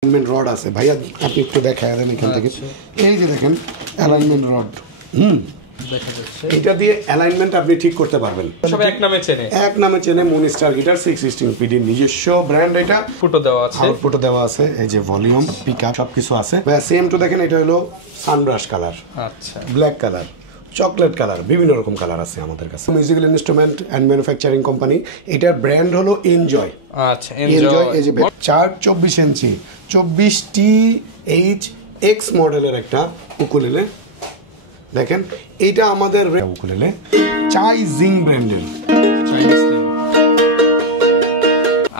Alignment rod আছে ভাইয়া, আপনি একটু দেখায় দেন এখান থেকে। এই যে দেখেন অ্যালাইনমেন্ট রড, দেখা যাচ্ছে এটা দিয়ে অ্যালাইনমেন্ট আপনি ঠিক করতে পারবেন। সব এক নামে চেনে মনিস্টার গিটার 616 পিডি নিজস্ব ব্র্যান্ড। এটা ফুটো দেওয়া আছে, আউটপুটও দেওয়া আছে, এই যে ভলিউম পিকআপ সবকিছু আছে। সেম টু দেখেন, এটা হলো সানব্রাশ কালার, আচ্ছা ব্ল্যাক কালার, চকলেট কালার, বিভিন্ন রকম কালার আছে আমাদের কাছে। Musical instrument and manufacturing company, এটার ব্র্যান্ড হলো এনজয়। আচ্ছা এনজয়। এই যে 4-24 ইঞ্চি 24THX মডেলের একটা উকুলেলে দেখেন, এইটা আমাদের উকুলেলে চাই জিং ব্র্যান্ডের।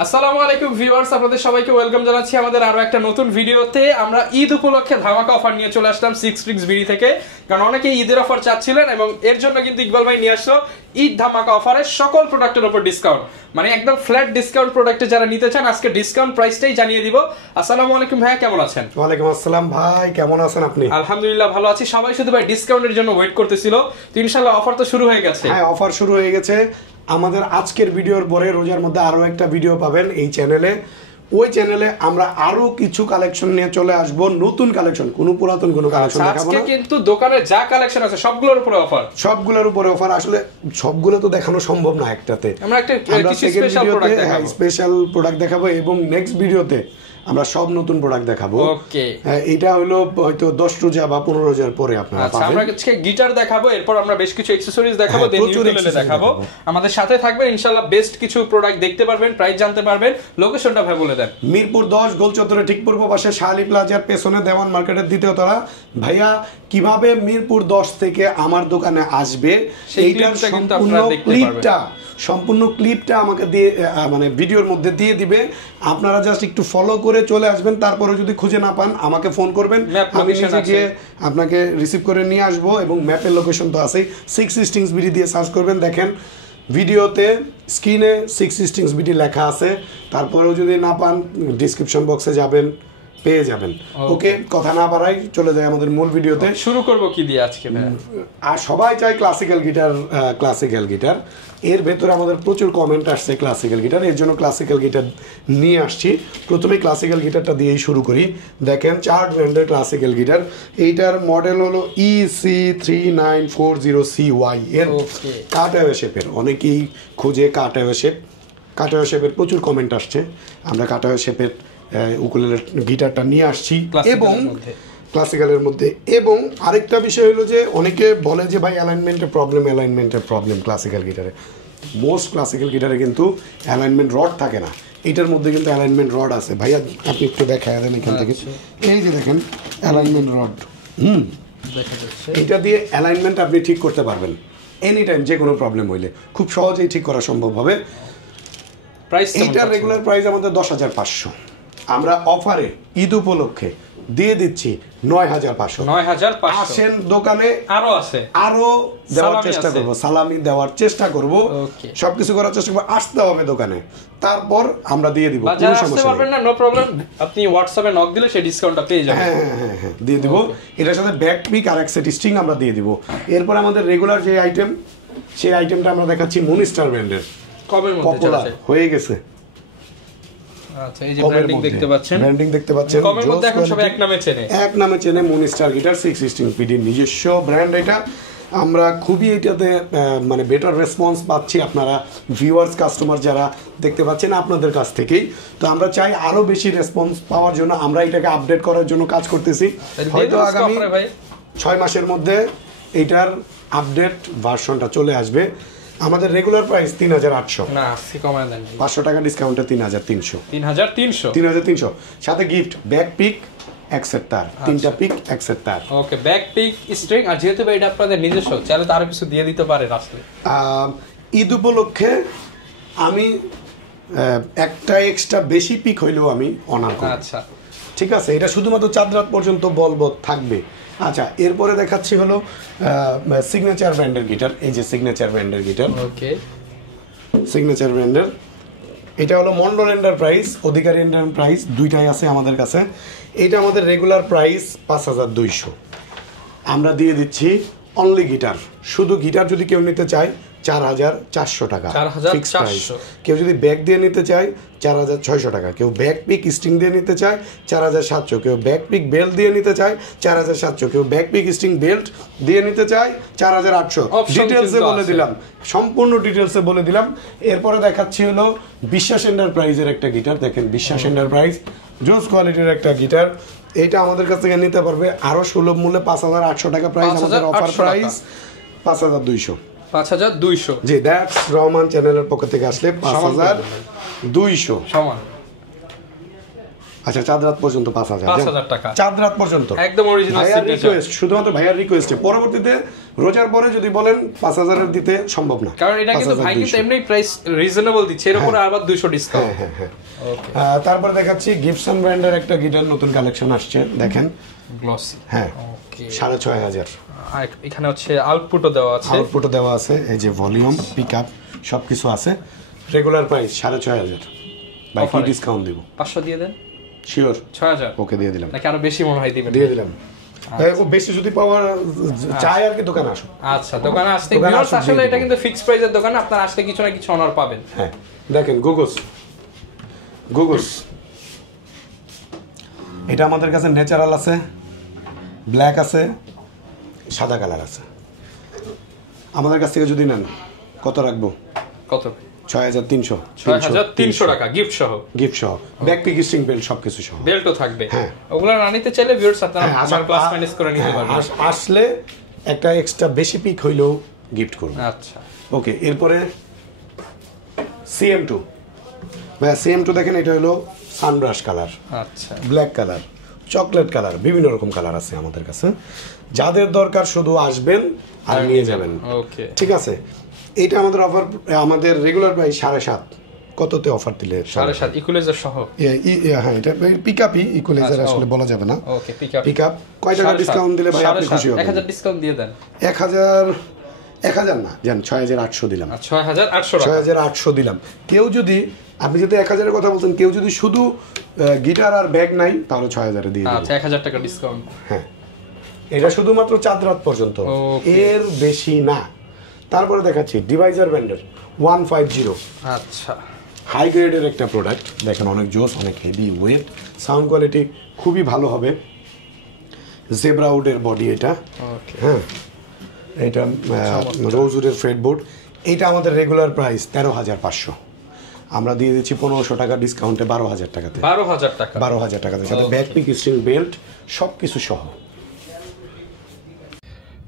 আসসালামু আলাইকুম ভিউয়ার্স, আপনাদের সবাইকে ওয়েলকাম জানাচ্ছি আমাদের আরো একটা নতুন ভিডিওতে। আমরা ঈদ উপলক্ষে ধামাকা অফার নিয়ে চলে আসলাম সিক্স স্ট্রিংস বিডি থেকে, কারণ অনেকেই ঈদের অফার চাচ্ছিলেন এবং এর জন্য কিন্তু ইকবাল ভাই নিয়ে আসলো ঈদ ধামাকা অফারে সকল প্রোডাক্টের উপর ডিসকাউন্ট, মানে একদম ফ্ল্যাট ডিসকাউন্ট। প্রোডাক্টে যারা নিতে চান আজকে ডিসকাউন্ট প্রাইসটাই জানিয়ে দিব। আসসালামু আলাইকুম ভাইয়া, কেমন আছেন? ওয়ালাইকুম আসসালাম ভাই, কেমন আছেন আপনি? আলহামদুলিল্লাহ ভালো আছি। সবাই শুধু ভাই ডিসকাউন্টের জন্য ওয়েট করতেছিল, তো ইনশাআল্লাহ অফার তো শুরু হয়ে গেছে। হ্যাঁ, অফার শুরু হয়ে গেছে। আমাদের আজকের ভিডিওর পরে রোজার মধ্যে আরো একটা ভিডিও পাবেন এই চ্যানেলে। ওই চ্যানেলে আমরা আরো কিছু কালেকশন নিয়ে চলে আসব, নতুন কালেকশন, কোনো পুরাতন কোনো কালেকশন দেখাবো না। আজকে কিন্তু দোকানে যা কালেকশন আছে সবগুলোর উপরে অফার, সবগুলোর উপরে অফার। আসলে সবগুলো তো দেখানো সম্ভব না একটাতে। আমরা একটা স্পেশাল প্রোডাক্ট দেখাবো, স্পেশাল প্রোডাক্ট দেখাবো এবং নেক্সট ভিডিওতে আমরা সব নতুন প্রোডাক্ট দেখাবো। ওকে, এটা হলো হয়তো 10 রোজা বা 15 রোজার পরে আপনারা পাবেন। আমরা আজকে গিটার দেখাবো, এরপর আমরা বেশ কিছু অ্যাকসেসরিজ দেখাবো, দেন ইউকুলেলে দেখাবো। আমাদের সাথে থাকবেন ইনশাআল্লাহ, বেস্ট কিছু প্রোডাক্ট দেখতে পারবেন, প্রাইস জানতে পারবেন। লোকেশনটা ভাই বলে দেন। মিরপুর 10 গোল চত্বরে ঠিক পূর্ব পাশে শাহালি প্লাজার পেছনে দেওয়ান মার্কেটের দ্বিতীয় তলা। ভাইয়া কিভাবে মিরপুর 10 থেকে আমার দোকানে আসবে এইটার সম্পূর্ণ ক্লিপটা আমাকে দিয়ে, মানে ভিডিওর মধ্যে দিয়ে দিবে। আপনারা জাস্ট একটু ফলো করে চলে আসবেন। তারপরে যদি খুঁজে না পান আমাকে ফোন করবেন, আমি নিজে গিয়ে আপনাকে রিসিভ করে নিয়ে আসবো। এবং ম্যাপের লোকেশন তো আছেই, 6 স্ট্রিংস বিডি দিয়ে সার্চ করবেন, দেখেন ভিডিওতে স্ক্রিনে 6 স্ট্রিংস বিডি লেখা আছে। তারপরেও যদি না পান ডিসক্রিপশন বক্সে যাবেন, পেয়ে যাবেন। ওকে, কথা না বাড়াই চলে যায় আমাদের মূল ভিডিওতে। শুরু করব কি দিয়ে আজকে? আর সবাই চায় ক্লাসিক্যাল গিটার, ক্লাসিক্যাল গিটার। এর ভেতরে আমাদের প্রচুর কমেন্ট আসছে ক্লাসিক্যাল গিটার, এর জন্য ক্লাসিক্যাল গিটার নিয়ে আসছি। প্রথমে ক্লাসিক্যাল গিটারটা দিয়েই শুরু করি। দেখেন চার্ট ব্র্যান্ডের ক্লাসিক্যাল গিটার, এইটার মডেল হলো EC3940CY। এর কাটওয়ে শেপের, অনেকেই খুঁজে কাটওয়ে শেপ। কাটওয়ে শেপের প্রচুর কমেন্ট আসছে, আমরা কাটওয়ে শেপের উকুলেলের গিটারটা নিয়ে আসছি এবং ক্লাসিক্যালের মধ্যে। এবং আরেকটা বিষয় হলো যে অনেকে বলে যে ভাই অ্যালাইনমেন্টের প্রবলেম ক্লাসিক্যাল গিটারে। মোস্ট ক্লাসিক্যাল গিটারে কিন্তু অ্যালাইনমেন্ট রড থাকে না, এটার মধ্যে কিন্তু অ্যালাইনমেন্ট রড আছে। ভাইয়া আপনি একটু দেখায় দেন এখান থেকে। এই যে দেখেন অ্যালাইনমেন্ট রড, দেখা যাচ্ছে। এটা দিয়ে অ্যালাইনমেন্ট আপনি ঠিক করতে পারবেন এনি টাইম, যে কোনো প্রবলেম হইলে খুব সহজেই ঠিক করা সম্ভব হবে। প্রাইস এইটার রেগুলার প্রাইস আমাদের 10,500, আমরা অফারে ঈদ উপলক্ষে দিয়ে দিচ্ছি 9,500। আসেন দোকানে, আরো দেওয়ার চেষ্টা করবো, সালামি দেওয়ার চেষ্টা করব, সবকিছু করার চেষ্টা করবো। আসতে হবে দোকানে, তারপর আমরা দিয়ে দিব। কোনো সমস্যা নেই, নো প্রবলেম। আপনি হোয়াটসঅ্যাপে নক দিলে সেই ডিসকাউন্টটা পেয়ে যাবেন। হ্যাঁ দিয়ে দিব। এটার সাথে ব্যাক পিক আর এক সেট স্ট্রিং আমরা দিয়ে দিব। এরপর আমাদের রেগুলার যে আইটেম, সেই আইটেমটা আমরা দেখাচ্ছি মনিস্টার ব্র্যান্ডের। কবের মধ্যে চলছে, হয়ে গেছে। আচ্ছা, এই যে ব্র্যান্ডিং দেখতে পাচ্ছেন, কমের মধ্যে এখন সবাই এক নামে চেনে মনিস্টার গিটার 616 পিডি নিজস্ব ব্র্যান্ড। এটা আমরা খুবই এটাতে মানে বেটার রেসপন্স পাচ্ছি, আপনারা ভিউয়ার্স কাস্টমার যারা দেখতে পাচ্ছেন আপনাদের কাছ থেকেই। তো আমরা চাই আরো বেশি রেসপন্স পাওয়ার জন্য আমরা এটাকে আপডেট করার জন্য কাজ করতেছি। হয়তো আগামী 6 মাসের মধ্যে এইটার আপডেট ভার্সনটা চলে আসবে। আমাদের রেগুলার প্রাইস 3,800, না আজকে কমায় দেন 500 টাকা ডিসকাউন্টে 3,300, সাথে গিফট ব্যাক পিক এক সেট তার, 3টা পিক এক সেট তার। ওকে, ব্যাক পিক স্ট্রিং। আর যেহেতু এটা আপনাদের নিজস্ব, চাইলে তো আরো কিছু দিয়ে দিতে পারেন। আসলে ঈদ উপলক্ষে আমি একটা এক্সট্রা বেশি পিক হইলেও আমি অনার করব। আচ্ছা ঠিক আছে, এটা শুধুমাত্র চাঁদ রাত পর্যন্ত বলবৎ থাকবে। আচ্ছা, এরপরে দেখাচ্ছি হলো সিগনেচার ব্র্যান্ডের গিটার। এই যে সিগনেচার ব্র্যান্ডের গিটার, ওকে সিগনেচার ব্র্যান্ডের। এটা হলো মন্ডল এন্টারপ্রাইজ, অধিকারী এন্টারপ্রাইজ, দুইটাই আছে আমাদের কাছে। এটা আমাদের রেগুলার প্রাইস 5,200, আমরা দিয়ে দিচ্ছি অনলি গিটার। শুধু গিটার যদি কেউ নিতে চায় 4,400 টাকা 4,400। কেউ যদি ব্যাগ দিয়ে নিতে চায় 4,600 টাকা, কেউ ব্যাক পিক স্ট্রিং দিয়ে নিতে চায় 4,700, কেউ ব্যাক পিক বেল্ট দিয়ে নিতে চায় 4,700, কেউ ব্যাক পিক স্ট্রিং বেল্ট দিয়ে নিতে চায় 4,800। ডিটেলসে বলে দিলাম, সম্পূর্ণ ডিটেলসে বলে দিলাম। এরপরে দেখাচ্ছি হলো বিশ্বাস এন্টারপ্রাইজের একটা গিটার। দেখেন বিশ্বাস এন্টারপ্রাইজ জোস কোয়ালিটির একটা গিটার। এইটা আমাদের কাছ থেকে নিতে পারবে আরো সুলভ মূল্যে 5,800 টাকা প্রাইস, আমাদের offer price 5,200। 5,200 G, that's Rahman চ্যানেলের পক্ষ থেকে আসলে 5,200 সমান। আচ্ছা, চাঁদ রাত পর্যন্ত 5,000 টাকা, চাঁদ রাত পর্যন্ত একদম অরিজিনাল রিকোয়েস্ট, শুধুমাত্র ভাইয়ার রিকোয়েস্টে। পরবর্তীতে রোজার পরে যদি বলেন 5,000 এর দিতে সম্ভব না, কারণ এটা কিন্তু ভাই কিন্তু এমনি প্রাইস রিজনেবল দিচ্ছে, এর উপরে আবার 200 ডিসকাউন্ট। হ্যাঁ হ্যাঁ। তারপর দেখাচ্ছি গিবসন ব্র্যান্ডের একটা গিটার নতুন কালেকশন আসছে, দেখেন গ্লসি। হ্যাঁ, 6,500। আর এখানে হচ্ছে আউটপুটও দেওয়া আছে, এই যে ভলিউম পিকআপ সবকিছু আছে। Regular price 6,500। ভাই কি ডিসকাউন্ট দিব? 500 দিয়ে দেন। শিওর? 6,000 ওকে, দিয়ে দিলাম। নাকি আরো বেশি মনে হয় দিবেন? দিয়ে দিলাম। বেশি যদি পাওয়ার চাই আর কি, দোকানে আসো। আচ্ছা, দোকানে আসতে ভিউয়ার্স, আসলে এটা কিন্তু ফিক্সড প্রাইসের দোকান, আপনারা আসলে কিছু না কিছু অনার পাবেন। হ্যাঁ, দেখেন গুগস এটা আমাদের কাছে ন্যাচারাল আছে, ব্ল্যাক আছে, সাদা কালার আছে। আমাদের কাছ থেকে যদি নেন কত রাখবো? কত? 6,300 টাকা গিফট সহ ব্যাক পিক স্ট্রিং বেল্ট সবকিছু সহ, বেল্টও থাকবে। হ্যাঁ, ওগুলা না নিতে চাইলে ভিউয়ার্স আপনারা আমার প্লাস মাইনাস করে নিতে পারবেন। আসলে একটা এক্সট্রা বেশি পিক হইলেও গিফট করব। আচ্ছা, ওকে। এরপরে CM2 ভাই, CM2 দেখেন, এটা হলো সানব্রাশ কালার, আচ্ছা, ব্ল্যাক কালার, চকলেট কালার, বিভিন্ন রকম কালার আছে আমাদের কাছে। যাদের দরকার শুধু আসবেন আর নিয়ে যাবেন। ওকে, ঠিক আছে। এটা আমাদের অফার, আমাদের রেগুলার প্রাইস 7,500। কততে অফার দিলে? 7,500 ইকুয়ালাইজার সহ। হ্যাঁ, এটা পিকআপই, ইকুয়ালাইজার আসলে বলা যাবে না। ওকে, পিকআপ। কয় টাকা ডিসকাউন্ট দিলে ভাই আপনি খুশি হবেন? 1000 ডিসকাউন্ট দিয়ে দেন। 1,000 না, জান 6,800 দিলাম। 6,800 দিলাম। কেউ যদি, আপনি যদি 1,000 কথা বলছেন, কেউ যদি শুধু গিটার আর ব্যাগ নাই, তাহলে 6,000 দিয়ে দিন। আচ্ছা, 1,000 টাকা ডিসকাউন্ট। হ্যাঁ, এটা শুধুমাত্র চাঁদ রাত পর্যন্ত, এর বেশি না। তারপরে দেখাচ্ছি ডিভাইজার ব্র্যান্ডের 150। আচ্ছা, হাই গ্রেডের একটা প্রোডাক্ট, দেখেন অনেক জোস, অনেক হেভি ওয়েট, সাউন্ড কোয়ালিটি খুবই ভালো হবে। জেব্রা উডের বডি এটা। হ্যাঁ, এটা রোজউডের ফ্রেডবোর্ড। এটা আমাদের রেগুলার প্রাইস 13,500, আমরা দিয়ে দিচ্ছি 1,500 টাকা ডিসকাউন্টে 12,000 টাকাতে। 12,000 টাকাতে, সাথে ব্যাক পিক স্ট্রিং বেল্ট সবকিছু সহ।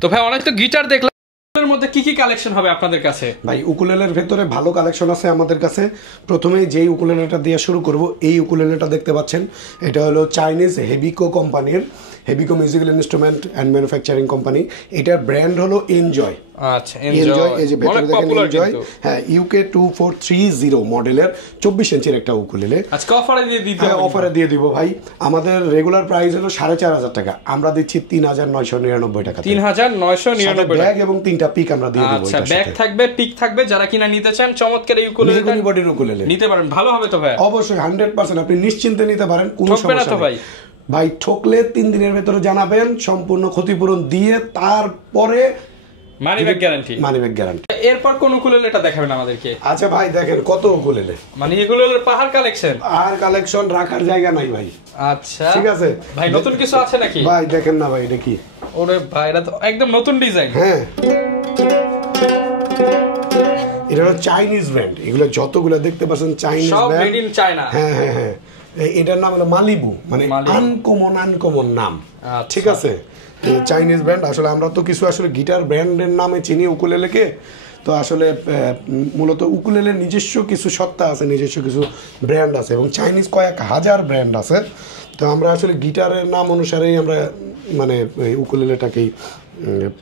তো ভাই, অনেক তো গিটার দেখলাম, এর মধ্যে কি কি কালেকশন হবে আপনাদের কাছে? ভাই, উকুলেলের ভেতরে ভালো কালেকশন আছে আমাদের কাছে। প্রথমেই যেই উকুলেলেটা দিয়ে শুরু করব, এই উকুলেলেটা দেখতে পাচ্ছেন, এটা হলো চাইনিজ হেবিকো কোম্পানির, Hebiko musical instrument and manufacturing company. এটার ব্র্যান্ড হলো এনজয়। আচ্ছা, এনজয়, এই যে ভেতরে দেখেন এনজয়। হ্যাঁ, UK 2430 মডেলের 24 ইঞ্চির একটা উকুলেলে আজকে অফারে দিয়ে দিতে হবে। অফারে দিয়ে দিব ভাই। আমাদের রেগুলার প্রাইস হলো 4,500 টাকা, আমরা দিচ্ছি 3,999 টাকা। 3,999 ব্যাগ এবং 3টা পিক আমরা দিয়ে দেব। আচ্ছা, ব্যাগ থাকবে, পিক থাকবে, যারা কিনা নিতে চান চমৎকার এই উকুলেলেটা বডির উকুলেলে নিতে পারেন। ভালো হবে তো ভাই? অবশ্যই 100% আপনি নিশ্চিন্তে নিতে পারেন, কোনো সমস্যা নেই ভাই। ঠকলে 3 দিনের ভেতরে জানাবেন, সম্পূর্ণ ক্ষতিপূরণ দিয়ে তারপরে মানি ব্যাক গ্যারান্টি। এরপর কোন উকুলেলেটা দেখাবেন আমাদেরকে? আচ্ছা ভাই, দেখেন কত উকুলেলে, মানে উকুলেলের পাহাড় কালেকশন, আর কালেকশন রাখার জায়গা নাই ভাই। আচ্ছা, ঠিক আছে ভাই, নতুন কিছু আছে নাকি ভাই? দেখেন না ভাই, এটা কি? ওরে ভাই, এটা তো একদম নতুন ডিজাইন। হ্যাঁ, এটা হলো চাইনিজ ব্র্যান্ড। এগুলো যতগুলো দেখতে পাচ্ছেন চাইনিজ সব ব্র্যান্ড, মেড ইন চায়না। হ্যাঁ হ্যাঁ হ্যাঁ। এটার নাম হলো মালিবু, মানে আনকমন নাম। ঠিক আছে, চাইনিজ ব্র্যান্ড। আসলে আমরা তো কিছু আসলে গিটার ব্র্যান্ডের নামে চিনি উকুলেলেকে, তো আসলে মূলত উকুলেলের নিজস্ব কিছু সত্তা আছে, নিজস্ব কিছু ব্র্যান্ড আছে, এবং চাইনিজ কয়েক হাজার ব্র্যান্ড আছে। তো আমরা আসলে গিটারের নাম অনুসারেই আমরা মানে উকুলেলেটাকেই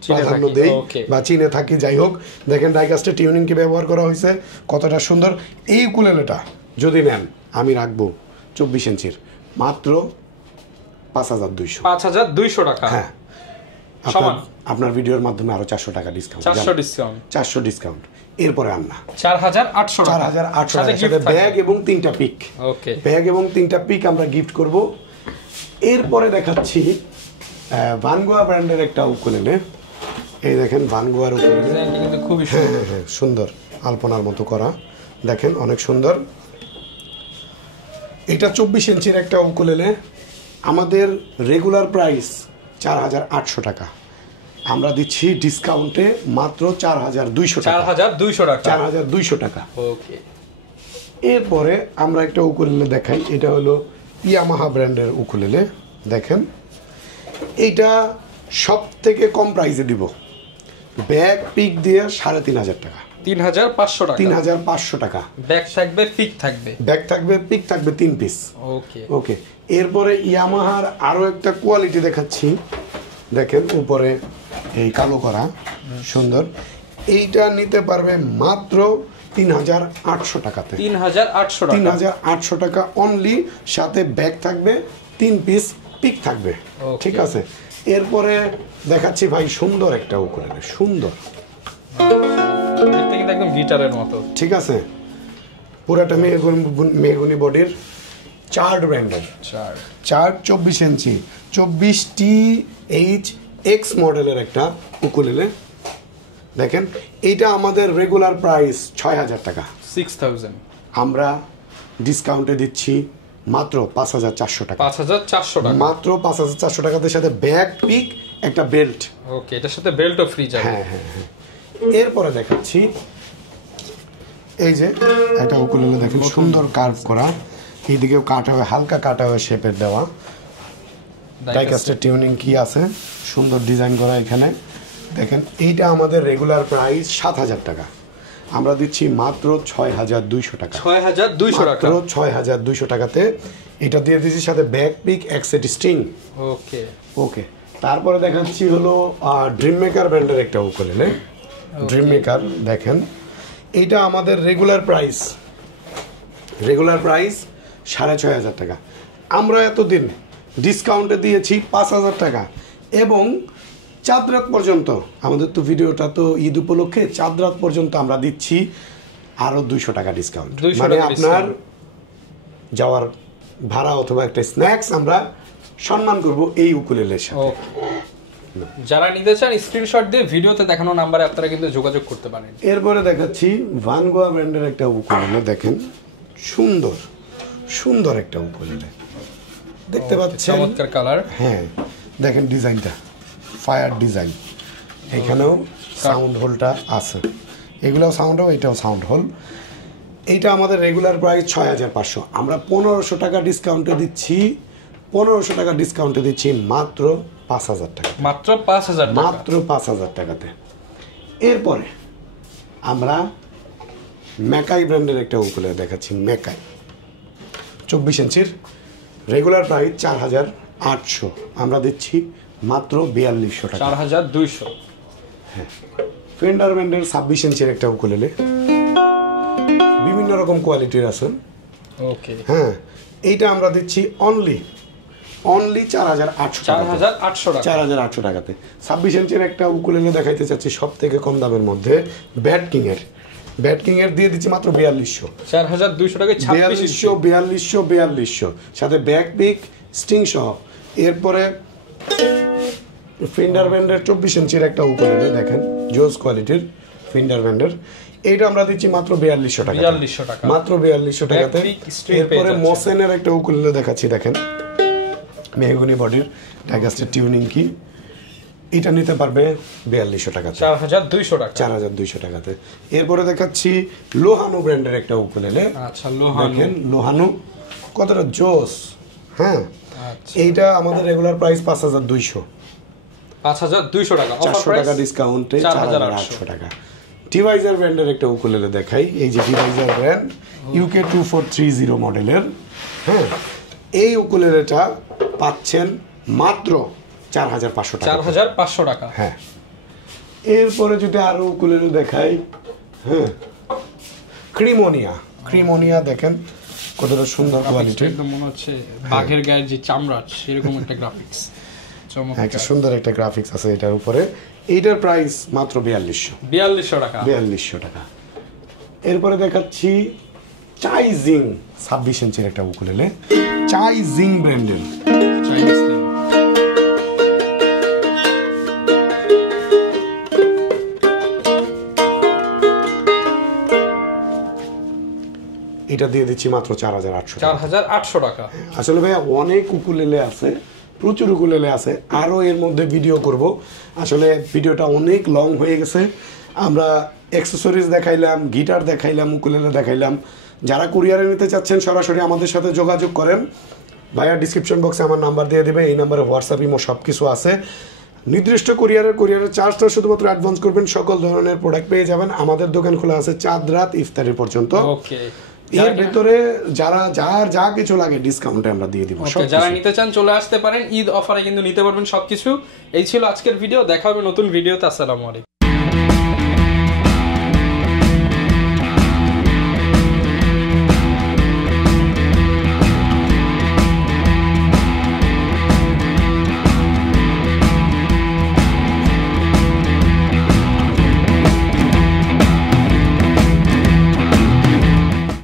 প্রাধান্য দেই বা চিনে থাকি। যাই হোক, দেখেন ডাইকাস্টের টিউনিং কি ব্যবহার করা হয়েছে, কতটা সুন্দর। এই উকুলেলেটা যদি নেন, আমি রাখবো 24 ইঞ্চির মাত্র 5,200। 5,200 টাকা। হ্যাঁ, আপনার ভিডিওর মাধ্যমে আরো 400 টাকা ডিসকাউন্ট। 400 ডিসকাউন্ট। এরপরে আন্না 4,800 টাকা, ব্যাগ এবং 3টা পিক। ওকে, ব্যাগ এবং 3টা পিক আমরা গিফট করব। এরপরে দেখাচ্ছি ভানগোয়া ব্র্যান্ডের একটা উকুলেলে। এই দেখেন ভানগোয়ার উকুলেলে, ডিজাইনটা কিন্তু খুবই সুন্দর। হ্যাঁ সুন্দর, আলপনার মতো করা, দেখেন অনেক সুন্দর। এটা 24 ইঞ্চির একটা উকুলেলে, আমাদের রেগুলার প্রাইস 4800 টাকা, আমরা দিচ্ছি ডিসকাউন্টে মাত্র 4200 টাকা। 4200 টাকা, 4200 টাকা। ওকে। এরপরে আমরা একটা উকুলেলে দেখাই, এটা হলো ইয়ামাহা ব্র্যান্ডের উকুলেলে, দেখেন এইটা সব থেকে কম প্রাইসে দিব, ব্যাগ পিক দিয়ে 3500 টাকা, 3500 টাকা, 3500 টাকা। ব্যাগ থাকবে, পিক থাকবে, ব্যাগ থাকবে, পিক থাকবে 3 পিস। ওকে ওকে। এরপরে ইয়ামাহার আরও একটা কোয়ালিটি দেখাচ্ছি, দেখেন উপরে এই কালো করা সুন্দর, এইটা নিতে পারবে মাত্র 3800 টাকাতে। 3800 টাকা, 3800 টাকা অনলি, সাথে ব্যাগ থাকবে, 3 পিস পিক থাকবে। ঠিক আছে। এরপরে দেখাচ্ছি ভাই সুন্দর একটা উকুলেলে, সুন্দর, দেখতে কিন্তু একদম গিটারের মতো। ঠিক আছে, পুরাটা মেহগুনি বডির, চার্ড ব্র্যান্ডের, চার্ড 24 ইঞ্চি, 24THX মডেলের একটা উকুলেলে, দেখেন এইটা আমাদের রেগুলার প্রাইস 6000 টাকা, 6000, আমরা ডিসকাউন্টে দিচ্ছি মাত্র 5400 টাকা, 5400 টাকা, মাত্র 5400 টাকাতে, সাথে ব্যাগ পিক একটা বেল্ট। ওকে, এটার সাথে বেল্টও ফ্রি যাবে। হ্যাঁ হ্যাঁ হ্যাঁ। এরপরে দেখাচ্ছি এই যে একটা উকুলেলে, দেখেন সুন্দর কার্ভ করা, এইদিকেও কাটা হয়ে, হালকা কাটা হয়ে শেপের দেওয়া, ডাইকাস্টের টিউনিং কি আছে, সুন্দর ডিজাইন করা এখানে, দেখেন এইটা আমাদের রেগুলার প্রাইস 7000 টাকা, আমরা দিচ্ছি মাত্র 6200 টাকা, 6200 টাকা, মাত্র 6200 টাকাতে এটা দিয়ে দিচ্ছি, সাথে ব্যাক পিক এক সেট স্ট্রিং। ওকে ওকে। তারপরে দেখাচ্ছি হলো ড্রিম মেকার ব্র্যান্ডের একটা উকুলেলে, ড্রিম মেকার, দেখেন এইটা আমাদের রেগুলার প্রাইস 6500 টাকা, আমরা এতদিন ডিসকাউন্টে দিয়েছি 5000 টাকা, এবং চাঁদ রাত পর্যন্ত, আমাদের তো ভিডিওটা তো ঈদ উপলক্ষে, চাঁদ রাত পর্যন্ত আমরা দিচ্ছি আরও 200 টাকা ডিসকাউন্ট, মানে আপনার যাওয়ার ভাড়া অথবা একটা স্ন্যাক্স আমরা সম্মান করব এই উকুলেলের সাথে। যারা নিতে চান স্ক্রিনশট দিয়ে ভিডিওতে দেখানো নাম্বারে আপনারা কিন্তু যোগাযোগ করতে পারেন। এরপরে দেখাচ্ছি ভানগোয়া ব্র্যান্ডের একটা উকুলেলে, দেখেন সুন্দর সুন্দর একটা উকুলেলে, দেখতে পাচ্ছেন, চমৎকার কালার। হ্যাঁ দেখেন ডিজাইনটা, ফায়ার ডিজাইন, এখানেও সাউন্ড হোলটা আছে, এগুলোও সাউন্ড হোল, এটাও সাউন্ড হোল। এইটা আমাদের রেগুলার প্রাইস 6500, আমরা 1500 টাকা ডিসকাউন্টে দিচ্ছি, 1500 টাকা ডিসকাউন্টে দিচ্ছি মাত্র 5000 টাকা, মাত্র 5000 টাকা, মাত্র 5000 টাকাতে। এরপরে আমরা ম্যাকাই ব্র্যান্ডের একটা উকুলেলে দেখাচ্ছি, ম্যাকাই 24 ইঞ্চির, রেগুলার প্রাইস 4800, আমরা দিচ্ছি মাত্র 4200 টাকা, 4200। হ্যাঁ। ফেন্ডার ব্র্যান্ডের 26 ইঞ্চির একটা উকুলেলে, বিভিন্ন রকম কোয়ালিটির আছে। ওকে, হ্যাঁ, এইটা আমরা দিচ্ছি অনলি 4800 টাকা, 4800 টাকাতে। 26 ইঞ্চির একটা উকুলেলে দেখাইতে চাচ্ছি সব থেকে কম দামের মধ্যে, ব্যাট কিং এর দিয়ে দিচ্ছি মাত্র 4200, 4200 টাকায় 4200, সাথে ব্যাক পিক স্ট্রিং সহ। এরপরে ফিন্ডার ব্র্যান্ডের 24 ইঞ্চির একটা উকুলেলে, দেখেন জোস কোয়ালিটির ফিন্ডার ব্র্যান্ডের, এইটা আমরা দিচ্ছি মাত্র 4200 টাকা, মাত্র 4200 টাকাতে। এরপরে মোসেনের একটা উকুলেলে দেখাচ্ছি, দেখেন মেহগুনি বডির, ডাইকাস্টের টিউনিং কি, এটা নিতে পারবে 4200 টাকা, 4200 টাকাতে। এরপরে দেখাচ্ছি লোহানো ব্র্যান্ডের একটা উকুলেলে, দেখেন লোহানো কতটা জোস। হ্যাঁ, এইটা আমাদের রেগুলার প্রাইস 5200 টাকা, 400 টাকা ডিসকাউন্টে 4800 টাকা। ডিভাইজার ব্র্যান্ডের একটা উকুলেলে দেখাই, এই যে ডিভাইজার ব্র্যান্ড UK 2430 মডেলের। হ্যাঁ, এই উকুলেলেটা পাচ্ছেন মাত্র 4500 টাকা, 4500 টাকা। হ্যাঁ। এরপরে যদি আরো উকুলেলে দেখাই, হ্যাঁ ক্রিমোনিয়া দেখেন কতটা সুন্দর কোয়ালিটি, একদম মনে হচ্ছে বাঘের গায়ের যে চামড়া সেরকম একটা গ্রাফিক্স, একটা সুন্দর একটা গ্রাফিক্স আছে এটার উপরে। এইটার প্রাইস মাত্র 4200 টাকা। এরপরে দেখাচ্ছি চাইজিং 26 ইঞ্চির একটা উকুলেলে, চাইজিং ব্র্যান্ডের, দিয়ে দিচ্ছি মাত্র 4800 4800 টাকা। আসলে ভাইয়া অনেক উকুলেলে আছে, প্রচুর উকুলেলে আছে, আরও এর মধ্যে ভিডিও করব। আসলে ভিডিওটা অনেক লং হয়ে গেছে। আমরা অ্যাক্সেসরিজ দেখাইলাম, গিটার দেখাইলাম, উকুলেলে দেখাইলাম। যারা কুরিয়ারে নিতে চাচ্ছেন সরাসরি আমাদের সাথে যোগাযোগ করেন। ভাইয়া ডিসক্রিপশন বক্সে আমার নাম্বার দিয়ে দেবে, এই নাম্বারে হোয়াটসঅ্যাপ ইমো সব কিছু আছে। নির্দিষ্ট কুরিয়ারের চার্জটা শুধুমাত্র অ্যাডভান্স করবেন, সকল ধরনের প্রোডাক্ট পেয়ে যাবেন। আমাদের দোকান খোলা আছে চাঁদ রাত ইফতারি পর্যন্ত। ওকে, এর ভিতরে যারা যা কিছু লাগে ডিসকাউন্টে আমরা দিয়ে দিব। যারা নিতে চান চলে আসতে পারেন, ঈদ অফারে কিন্তু নিতে পারবেন সবকিছু। এই ছিল আজকের ভিডিও, দেখা হবে নতুন ভিডিওতে। আসসালামু আলাইকুম।